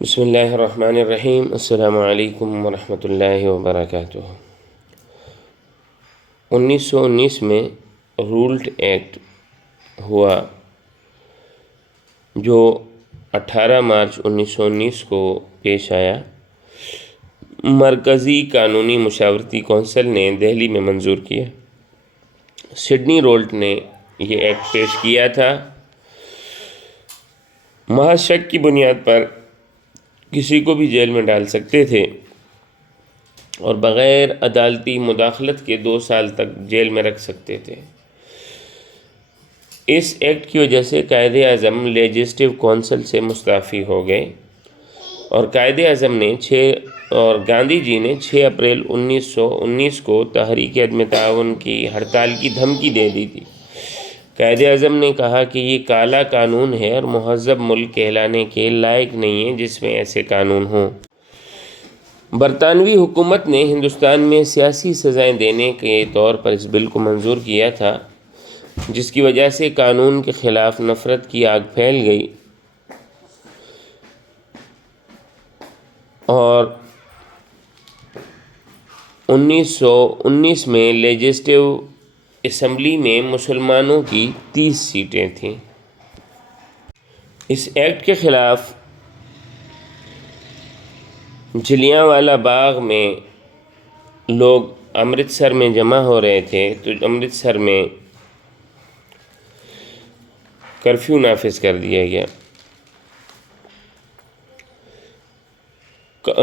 بسم اللہ الرحمن الرحیم۔ السلام علیکم ورحمۃ اللہ وبرکاتہ۔ 1919 میں رولٹ ایکٹ ہوا جو 18 مارچ 1919 کو پیش آیا۔ مرکزی قانونی مشاورتی کونسل نے دہلی میں منظور کیا۔ سڈنی رولٹ نے یہ ایکٹ پیش کیا تھا۔ محض شک کی بنیاد پر کسی کو بھی جیل میں ڈال سکتے تھے اور بغیر عدالتی مداخلت کے 2 سال تک جیل میں رکھ سکتے تھے۔ اس ایکٹ کی وجہ سے قائد اعظم لیجسلیٹو کونسل سے مستعفی ہو گئے اور قائد اعظم نے گاندھی جی نے 6 اپریل 1919 کو تحریک عدم تعاون کی ہڑتال کی دھمکی دے دی تھی۔ قائد اعظم نے کہا کہ یہ کالا قانون ہے اور مہذب ملک کہلانے کے لائق نہیں ہے جس میں ایسے قانون ہوں۔ برطانوی حکومت نے ہندوستان میں سیاسی سزائیں دینے کے طور پر اس بل کو منظور کیا تھا، جس کی وجہ سے قانون کے خلاف نفرت کی آگ پھیل گئی اور 1919 میں لیجسلیٹو اسمبلی میں مسلمانوں کی 30 سیٹیں تھیں۔ اس ایکٹ کے خلاف جلیانوالہ باغ میں لوگ امرتسر میں جمع ہو رہے تھے تو امرتسر میں کرفیو نافذ کر دیا گیا۔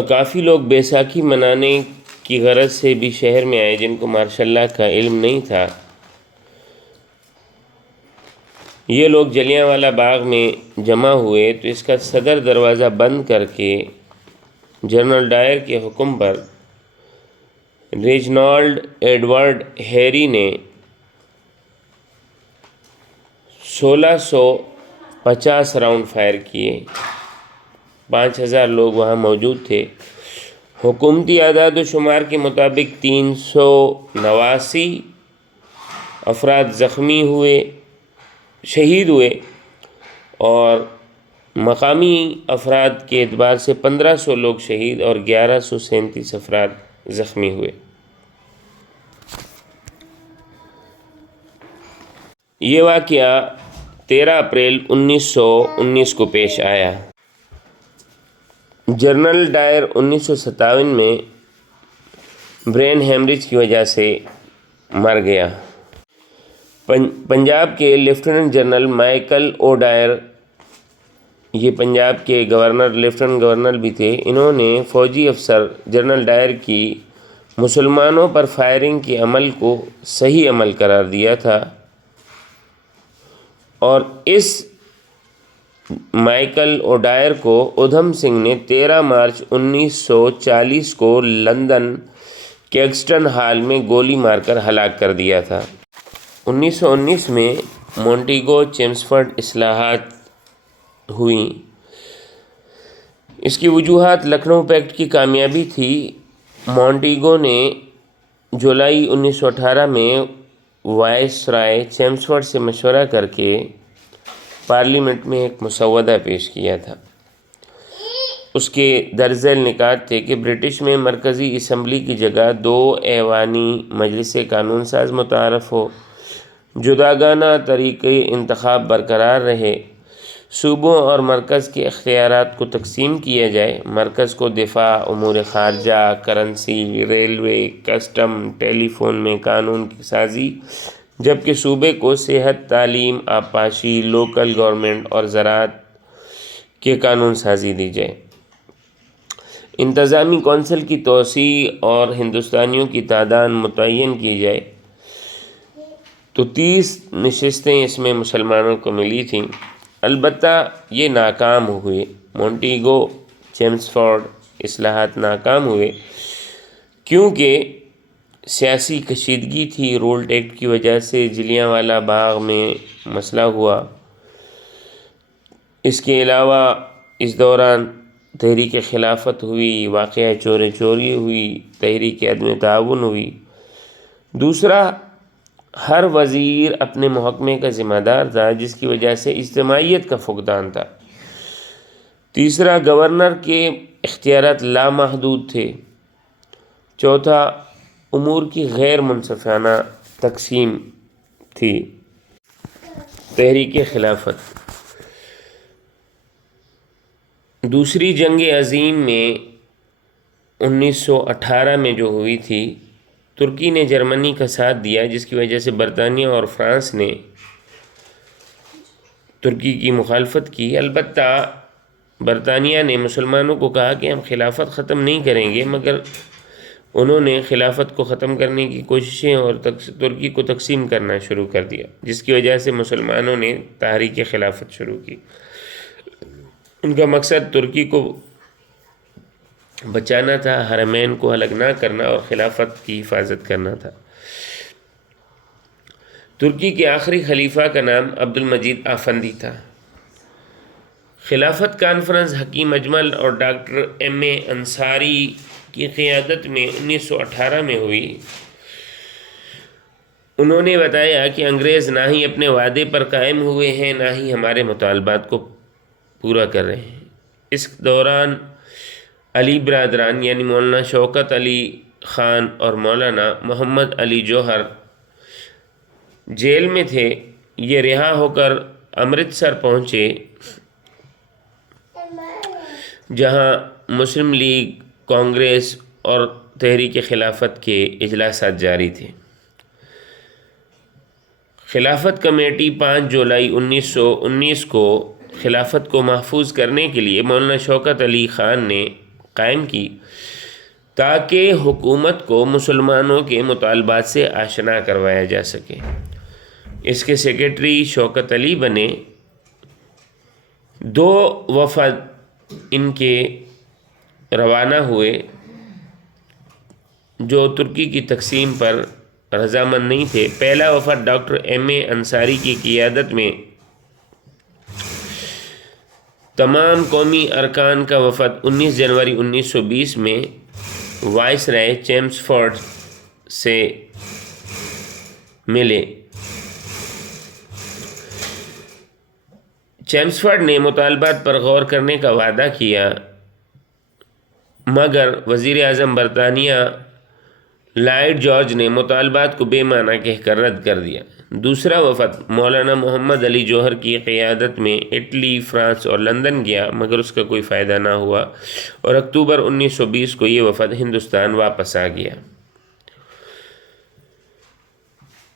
کافی لوگ بیساکھی منانے کی غرض سے بھی شہر میں آئے جن کو مارشل لاء کا علم نہیں تھا۔ یہ لوگ جلیانوالہ باغ میں جمع ہوئے تو اس کا صدر دروازہ بند کر کے جنرل ڈائر کے حکم پر ریجنالڈ ایڈورڈ ہیری نے 1650 راؤنڈ فائر کیے۔ 5000 لوگ وہاں موجود تھے۔ حکومتی اعداد و شمار کے مطابق 389 افراد شہید ہوئے اور مقامی افراد کے اعتبار سے 1500 لوگ شہید اور 1137 افراد زخمی ہوئے۔ یہ واقعہ 13 اپریل 1919 کو پیش آیا۔ جنرل ڈائر 1957 میں برین ہیمریج کی وجہ سے مر گیا۔ پنجاب کے لیفٹیننٹ جنرل مائیکل او ڈائر، یہ پنجاب کے لیفٹیننٹ گورنر بھی تھے، انہوں نے فوجی افسر جنرل ڈائر کی مسلمانوں پر فائرنگ کے عمل کو صحیح عمل قرار دیا تھا اور اس مائیکل او ڈائر کو ادھم سنگھ نے 13 مارچ 1940 کو لندن کیگسٹن ہال میں گولی مار کر ہلاک کر دیا تھا۔ 1919 میں مونٹیگو چیمسفورڈ اصلاحات ہوئیں۔ اس کی وجوہات لکھنؤ پیکٹ کی کامیابی تھی۔ مونٹیگو نے جولائی 1918 میں وائس رائے چیمسفورڈ سے مشورہ کر کے پارلیمنٹ میں ایک مسودہ پیش کیا تھا۔ اس کے درج ذیل نکات تھے کہ برٹش میں مرکزی اسمبلی کی جگہ 2 ایوانی مجلس قانون ساز متعارف ہو، جداگانہ طریقۂ انتخاب برقرار رہے، صوبوں اور مرکز کے اختیارات کو تقسیم کیا جائے، مرکز کو دفاع، امور خارجہ، کرنسی، ریلوے، کسٹم، ٹیلی فون میں قانون کی سازی، جبکہ صوبے کو صحت، تعلیم، آبپاشی، لوکل گورنمنٹ اور زراعت کے قانون سازی دی جائے۔ انتظامی کونسل کی توسیع اور ہندوستانیوں کی تعداد متعین کی جائے۔ تو 30 نشستیں اس میں مسلمانوں کو ملی تھیں، البتہ یہ ناکام ہوئے۔ مونٹیگو چیمسفورڈ اصلاحات ناکام ہوئے کیونکہ سیاسی کشیدگی تھی۔ رولٹ ایکٹ کی وجہ سے جلیانوالہ باغ میں مسئلہ ہوا۔ اس کے علاوہ اس دوران تحریک خلافت ہوئی، واقعہ چوری ہوئی، تحریک عدم تعاون ہوئی۔ دوسرا، ہر وزیر اپنے محکمے کا ذمہ دار تھا، جس کی وجہ سے اجتماعیت کا فقدان تھا۔ تیسرا، گورنر کے اختیارات لامحدود تھے۔ چوتھا، امور کی غیر منصفانہ تقسیم تھی۔ تحریک خلافت دوسری جنگ عظیم میں 1918 میں جو ہوئی تھی، ترکی نے جرمنی کا ساتھ دیا، جس کی وجہ سے برطانیہ اور فرانس نے ترکی کی مخالفت کی۔ البتہ برطانیہ نے مسلمانوں کو کہا کہ ہم خلافت ختم نہیں کریں گے، مگر انہوں نے خلافت کو ختم کرنے کی کوششیں اور ترکی کو تقسیم کرنا شروع کر دیا، جس کی وجہ سے مسلمانوں نے تحریک خلافت شروع کی۔ ان کا مقصد ترکی کو بچانا تھا، حرمین کو الگ نہ کرنا اور خلافت کی حفاظت کرنا تھا۔ ترکی کے آخری خلیفہ کا نام عبد المجید آفندی تھا۔ خلافت کانفرنس حکیم اجمل اور ڈاکٹر ایم اے انصاری کی قیادت میں 1918 میں ہوئی۔ انہوں نے بتایا کہ انگریز نہ ہی اپنے وعدے پر قائم ہوئے ہیں، نہ ہی ہمارے مطالبات کو پورا کر رہے ہیں۔ اس دوران علی برادران یعنی مولانا شوکت علی خان اور مولانا محمد علی جوہر جیل میں تھے۔ یہ رہا ہو کر امرتسر پہنچے، جہاں مسلم لیگ، کانگریس اور تحریک خلافت کے اجلاسات جاری تھے۔ خلافت کمیٹی 5 جولائی 1919 کو خلافت کو محفوظ کرنے کے لیے مولانا شوکت علی خان نے قائم کی، تاکہ حکومت کو مسلمانوں کے مطالبات سے آشنا کروایا جا سکے۔ اس کے سیکریٹری شوکت علی بنے۔ 2 وفد ان کے روانہ ہوئے جو ترکی کی تقسیم پر رضامند نہیں تھے۔ پہلا وفد ڈاکٹر ایم اے انصاری کی قیادت میں تمام قومی ارکان کا وفد 19 جنوری 1920 میں وائس رائے چیمسفورڈ سے ملے۔ چیمسفورڈ نے مطالبات پر غور کرنے کا وعدہ کیا، مگر وزیر اعظم برطانیہ لارڈ جارج نے مطالبات کو بے معنی کہہ کر رد کر دیا۔ دوسرا وفد مولانا محمد علی جوہر کی قیادت میں اٹلی، فرانس اور لندن گیا، مگر اس کا کوئی فائدہ نہ ہوا اور اکتوبر 1920 کو یہ وفد ہندوستان واپس آ گیا۔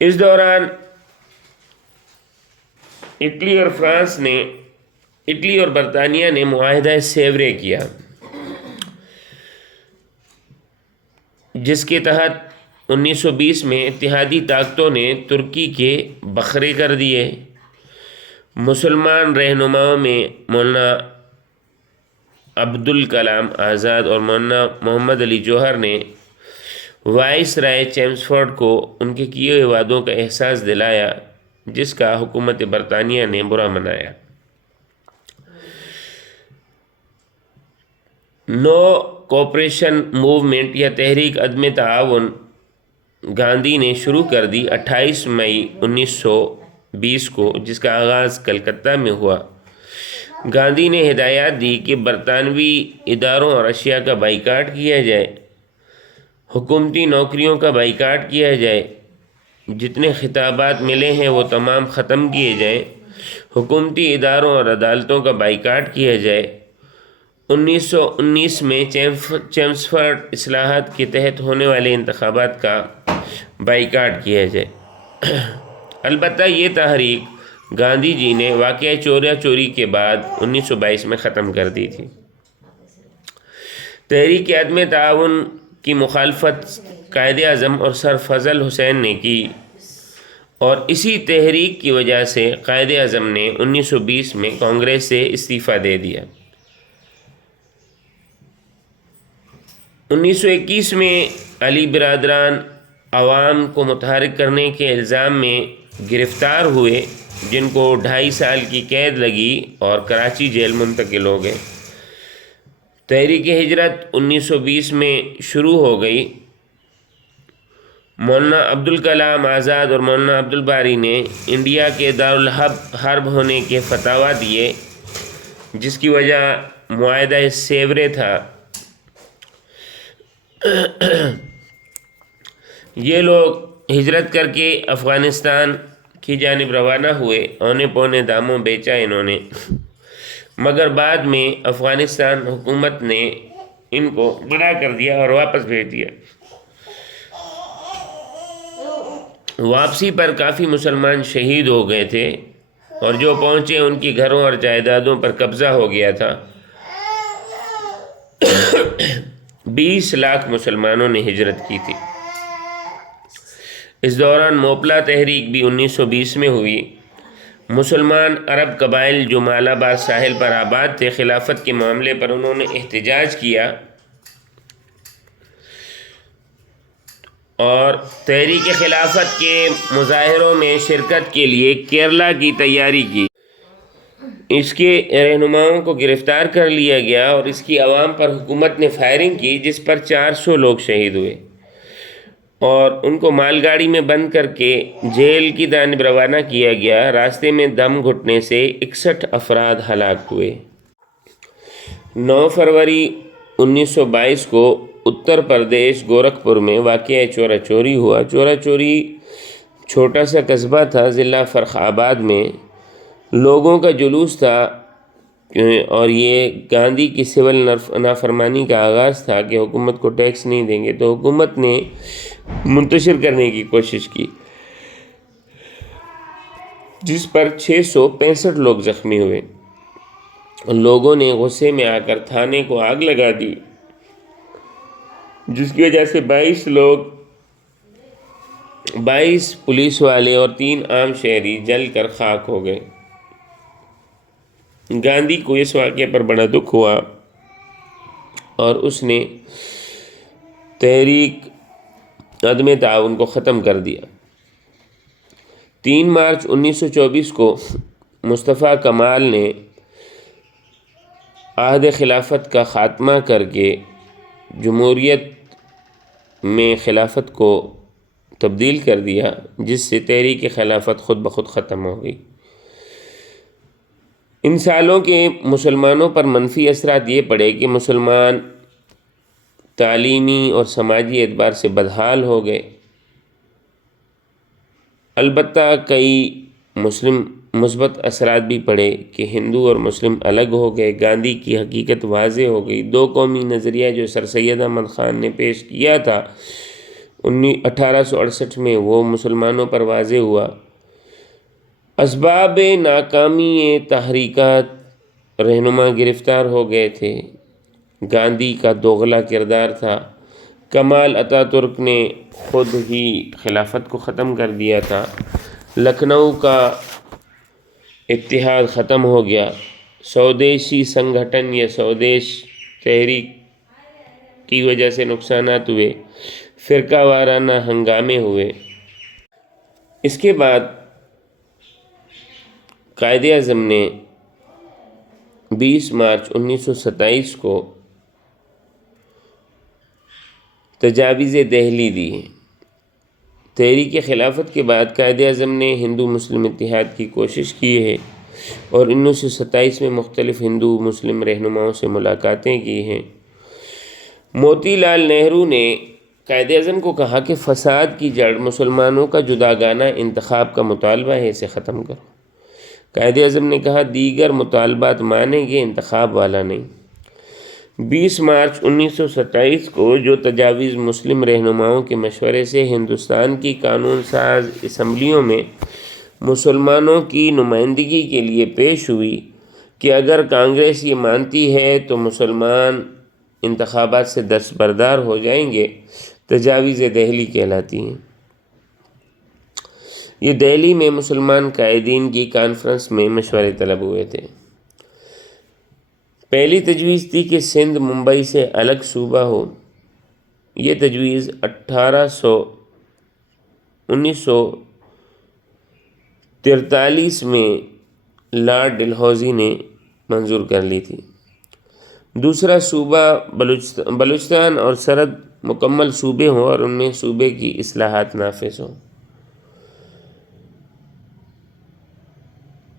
اس دوران اٹلی اور برطانیہ نے معاہدہ سیورے کیا، جس کے تحت 1920 میں اتحادی طاقتوں نے ترکی کے بکھرے کر دیے۔ مسلمان رہنماؤں میں مولانا عبدالکلام آزاد اور مولانا محمد علی جوہر نے وائس رائے چیمسفورڈ کو ان کے کیے ہوئے وعدوں کا احساس دلایا، جس کا حکومت برطانیہ نے برا منایا۔ نو کوپریشن موومنٹ یا تحریک عدم تعاون گاندھی نے شروع کر دی 28 مئی 1920 کو، جس کا آغاز کلکتہ میں ہوا۔ گاندھی نے ہدایات دی کہ برطانوی اداروں اور اشیاء کا بائیکاٹ کیا جائے، حکومتی نوکریوں کا بائیکاٹ کیا جائے، جتنے خطابات ملے ہیں وہ تمام ختم کیے جائیں، حکومتی اداروں اور عدالتوں کا بائیکاٹ کیا جائے۔ 1919 میں چیمسفورڈ اصلاحات کے تحت ہونے والے انتخابات کا بائیکاٹ کیا جائے۔ البتہ یہ تحریک گاندھی جی نے واقعہ چوریا چوری کے بعد 1922 میں ختم کر دی تھی۔ تحریک عدم تعاون کی مخالفت قائد اعظم اور سر فضل حسین نے کی، اور اسی تحریک کی وجہ سے قائد اعظم نے 1920 میں کانگریس سے استعفیٰ دے دیا۔ 1921 میں علی برادران عوام کو متحرک کرنے کے الزام میں گرفتار ہوئے، جن کو 2.5 سال کی قید لگی اور کراچی جیل منتقل ہو گئے۔ تحریک ہجرت 1920 میں شروع ہو گئی۔ مولانا عبدالکلام آزاد اور مولانا عبدالباری نے انڈیا کے دارالحرب ہونے کے فتویٰ دیے، جس کی وجہ معاہدہ سیورے تھا، یہ لوگ ہجرت کر کے افغانستان کی جانب روانہ ہوئے، اونے پونے داموں بیچا انہوں نے، مگر بعد میں افغانستان حکومت نے ان کو منع کر دیا اور واپس بھیج دیا۔ واپسی پر کافی مسلمان شہید ہو گئے تھے اور جو پہنچے ان کی گھروں اور جائیدادوں پر قبضہ ہو گیا تھا۔ 20 لاکھ مسلمانوں نے ہجرت کی تھی۔ اس دوران موپلا تحریک بھی 1920 میں ہوئی۔ مسلمان عرب قبائل جو مالاباد ساحل پر آباد تھے، خلافت کے معاملے پر انہوں نے احتجاج کیا اور تحریک خلافت کے مظاہروں میں شرکت کے لیے کیرلا کی تیاری کی۔ اس کے رہنماؤں کو گرفتار کر لیا گیا اور اس کی عوام پر حکومت نے فائرنگ کی، جس پر 400 لوگ شہید ہوئے اور ان کو مال گاڑی میں بند کر کے جیل کی جانب روانہ کیا گیا۔ راستے میں دم گھٹنے سے 61 افراد ہلاک ہوئے۔ 9 فروری 1922 کو اتر پردیش گورکھپور میں واقعہ چورا چوری ہوا۔ چورا چوری چھوٹا سا قصبہ تھا ضلع فرخ آباد میں۔ لوگوں کا جلوس تھا اور یہ گاندھی کی سول نافرمانی کا آغاز تھا کہ حکومت کو ٹیکس نہیں دیں گے، تو حکومت نے منتشر کرنے کی کوشش کی، جس پر 665 لوگ زخمی ہوئے۔ لوگوں نے غصے میں آ کر تھانے کو آگ لگا دی، جس کی وجہ سے 22 پولیس والے اور 3 عام شہری جل کر خاک ہو گئے۔ گاندھی کو اس واقعے پر بڑا دکھ ہوا اور اس نے تحریک عدم تعاون کو ختم کر دیا۔ 3 مارچ 1924 کو مصطفیٰ کمال نے عہد خلافت کا خاتمہ کر کے جمہوریت میں خلافت کو تبدیل کر دیا، جس سے تحریک خلافت خود بخود ختم ہو گئی۔ ان سالوں کے مسلمانوں پر منفی اثرات یہ پڑے کہ مسلمان تعلیمی اور سماجی اعتبار سے بدحال ہو گئے۔ البتہ کئی مثبت اثرات بھی پڑے کہ ہندو اور مسلم الگ ہو گئے۔ گاندھی کی حقیقت واضح ہو گئی۔ 2 قومی نظریہ جو سر سید احمد خان نے پیش کیا تھا 1868 میں، وہ مسلمانوں پر واضح ہوا۔ اسباب ناکامی تحریکات، رہنما گرفتار ہو گئے تھے۔ گاندھی کا دوغلا کردار تھا۔ کمال اتا ترک نے خود ہی خلافت کو ختم کر دیا تھا۔ لکھنؤ کا اتحاد ختم ہو گیا۔ سودیشی سنگھٹن یا سودیش تحریک کی وجہ سے نقصانات ہوئے۔ فرقہ وارانہ ہنگامے ہوئے۔ اس کے بعد قائد اعظم نے 20 مارچ 1927 کو تجاویز دہلی دی۔ تحریک خلافت کے بعد قائد اعظم نے ہندو مسلم اتحاد کی کوشش کی ہے اور 1927 میں مختلف ہندو مسلم رہنماؤں سے ملاقاتیں کی ہیں۔ موتی لال نہرو نے قائد اعظم کو کہا کہ فساد کی جڑ مسلمانوں کا جداگانہ انتخاب کا مطالبہ ہے، اسے ختم کرو۔ قائد اعظم نے کہا دیگر مطالبات مانیں گے، انتخاب والا نہیں۔ 20 مارچ 1927 کو جو تجاویز مسلم رہنماؤں کے مشورے سے ہندوستان کی قانون ساز اسمبلیوں میں مسلمانوں کی نمائندگی کے لیے پیش ہوئی کہ اگر کانگریس یہ مانتی ہے تو مسلمان انتخابات سے دستبردار ہو جائیں گے، تجاویز دہلی کہلاتی ہیں۔ یہ دہلی میں مسلمان قائدین کی کانفرنس میں مشورے طلب ہوئے تھے۔ پہلی تجویز تھی کہ سندھ ممبئی سے الگ صوبہ ہو۔ یہ تجویز 1943 میں لارڈ ڈلہوزی نے منظور کر لی تھی۔ دوسرا صوبہ بلوچستان اور سرحد مکمل صوبے ہوں اور ان میں صوبے کی اصلاحات نافذ ہوں۔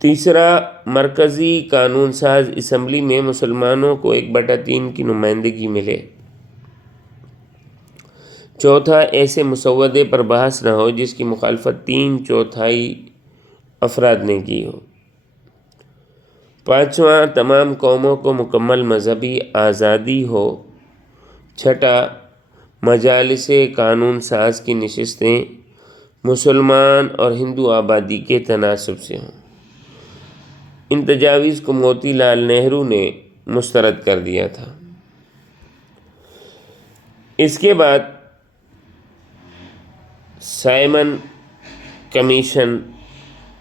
تیسرا، مرکزی قانون ساز اسمبلی میں مسلمانوں کو 1/3 کی نمائندگی ملے۔ چوتھا، ایسے مسودے پر بحث نہ ہو جس کی مخالفت 3/4 افراد نے کی ہو۔ پانچواں، تمام قوموں کو مکمل مذہبی آزادی ہو۔ چھٹا، مجالس قانون ساز کی نشستیں مسلمان اور ہندو آبادی کے تناسب سے ہوں۔ ان تجاویز کو موتی لال نہرو نے مسترد کر دیا تھا۔ اس کے بعد سائمن کمیشن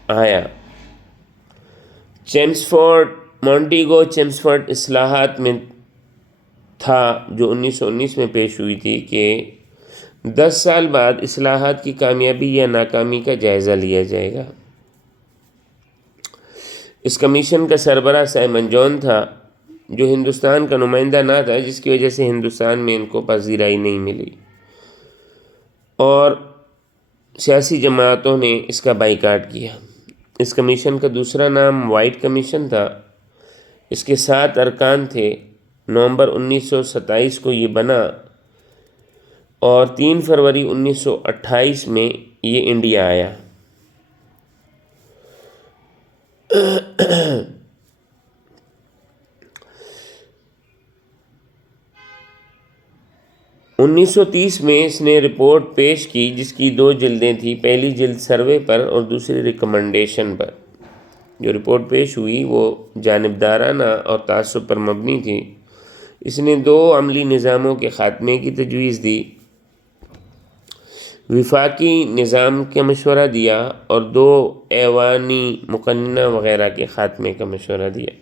آیا۔ مونٹیگو چیمسفورڈ اصلاحات میں تھا جو 1919 میں پیش ہوئی تھی کہ 10 سال بعد اصلاحات کی کامیابی یا ناکامی کا جائزہ لیا جائے گا۔ اس کمیشن کا سربراہ سائمن جون تھا جو ہندوستان کا نمائندہ نہ تھا، جس کی وجہ سے ہندوستان میں ان کو پذیرائی نہیں ملی اور سیاسی جماعتوں نے اس کا بائیکاٹ کیا۔ اس کمیشن کا دوسرا نام وائٹ کمیشن تھا۔ اس کے 7 ارکان تھے۔ نومبر 1927 کو یہ بنا اور 3 فروری 1928 میں یہ انڈیا آیا۔ انیس سو 30 میں اس نے رپورٹ پیش کی جس کی 2 جلدیں تھیں، پہلی جلد سروے پر اور دوسری ریکمنڈیشن پر۔ جو رپورٹ پیش ہوئی وہ جانبدارانہ اور تعصب پر مبنی تھی۔ اس نے 2 عملی نظاموں کے خاتمے کی تجویز دی، وفاقی نظام کا مشورہ دیا اور 2 ایوانی مقننہ وغیرہ کے خاتمے کا مشورہ دیا۔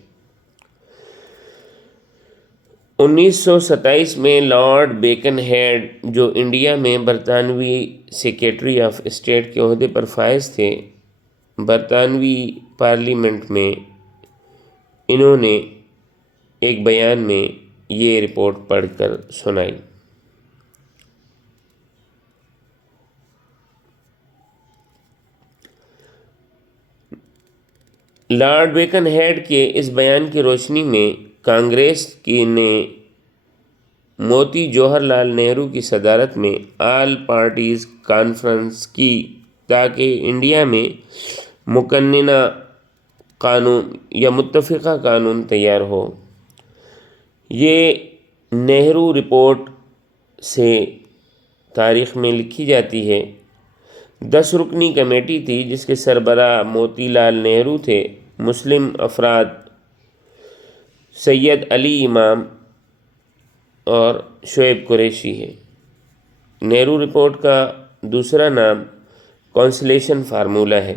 1927 میں لارڈ بیکن ہیڈ جو انڈیا میں برطانوی سیکریٹری آف اسٹیٹ کے عہدے پر فائز تھے، برطانوی پارلیمنٹ میں انہوں نے ایک بیان میں یہ رپورٹ پڑھ کر سنائی۔ لارڈ بیکن ہیڈ کے اس بیان کی روشنی میں کانگریس نے موتی جواہر لال نہرو کی صدارت میں آل پارٹیز کانفرنس کی تاکہ انڈیا میں مقننہ قانون یا متفقہ قانون تیار ہو۔ یہ نہرو رپورٹ سے تاریخ میں لکھی جاتی ہے۔ 10 رکنی کمیٹی تھی جس کے سربراہ موتی لال نہرو تھے۔ مسلم افراد سید علی امام اور شعیب قریشی ہے۔ نہرو رپورٹ کا دوسرا نام کونسلیشن فارمولہ ہے۔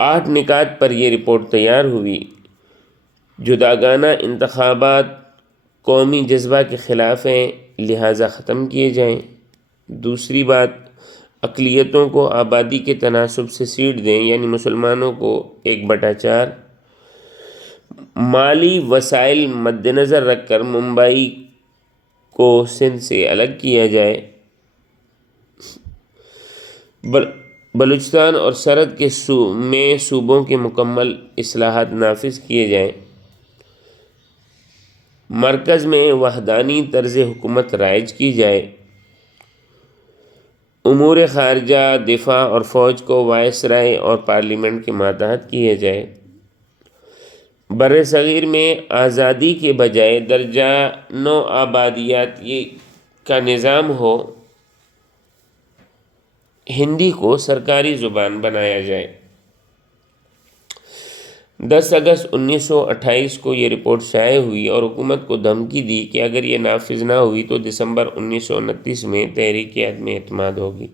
8 نکات پر یہ رپورٹ تیار ہوئی۔ جداگانہ انتخابات قومی جذبہ کے خلاف ہیں، لہٰذا ختم کیے جائیں۔ دوسری بات، اقلیتوں کو آبادی کے تناسب سے سیٹ دیں، یعنی مسلمانوں کو 1/4۔ مالی وسائل مد نظر رکھ کر ممبئی کو سندھ سے الگ کیا جائے۔ بلوچستان اور سرحد کے صوبوں کے مکمل اصلاحات نافذ کیے جائیں۔ مرکز میں وحدانی طرز حکومت رائج کی جائے۔ امور خارجہ، دفاع اور فوج کو وائسرائے اور پارلیمنٹ کے ماتحت کیا جائے۔ بر صغیر میں آزادی کے بجائے درجہ 9 آبادیات کا نظام ہو۔ ہندی کو سرکاری زبان بنایا جائے۔ 10 اگست 1928 کو یہ رپورٹ شائع ہوئی اور حکومت کو دھمکی دی کہ اگر یہ نافذ نہ ہوئی تو دسمبر 1929 میں تحریک عدم اعتماد ہوگی۔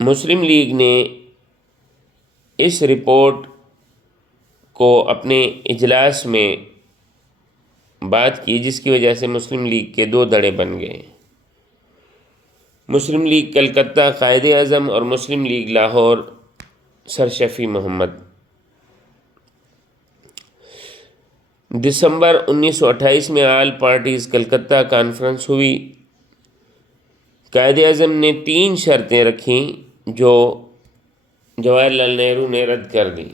مسلم لیگ نے اس رپورٹ کو اپنے اجلاس میں بات کی، جس کی وجہ سے مسلم لیگ کے 2 دھڑے بن گئے۔ مسلم لیگ کلکتہ قائد اعظم اور مسلم لیگ لاہور سر شفیع محمد۔ دسمبر 1928 میں آل پارٹیز کلکتہ کانفرنس ہوئی۔ قائد اعظم نے 3 شرطیں رکھیں جو جواہر لال نہرو نے رد کر دی۔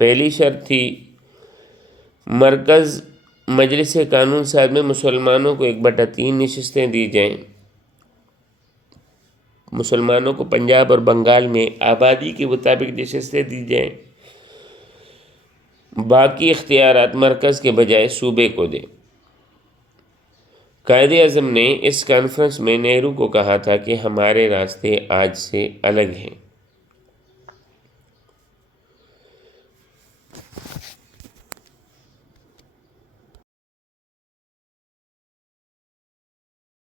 پہلی شرط تھی مرکز مجلس قانون ساز میں مسلمانوں کو 1/3 نشستیں دی جائیں، مسلمانوں کو پنجاب اور بنگال میں آبادی کے مطابق نشستیں دی جائیں، باقی اختیارات مرکز کے بجائے صوبے کو دیں۔ قائد اعظم نے اس کانفرنس میں نہرو کو کہا تھا کہ ہمارے راستے آج سے الگ ہیں۔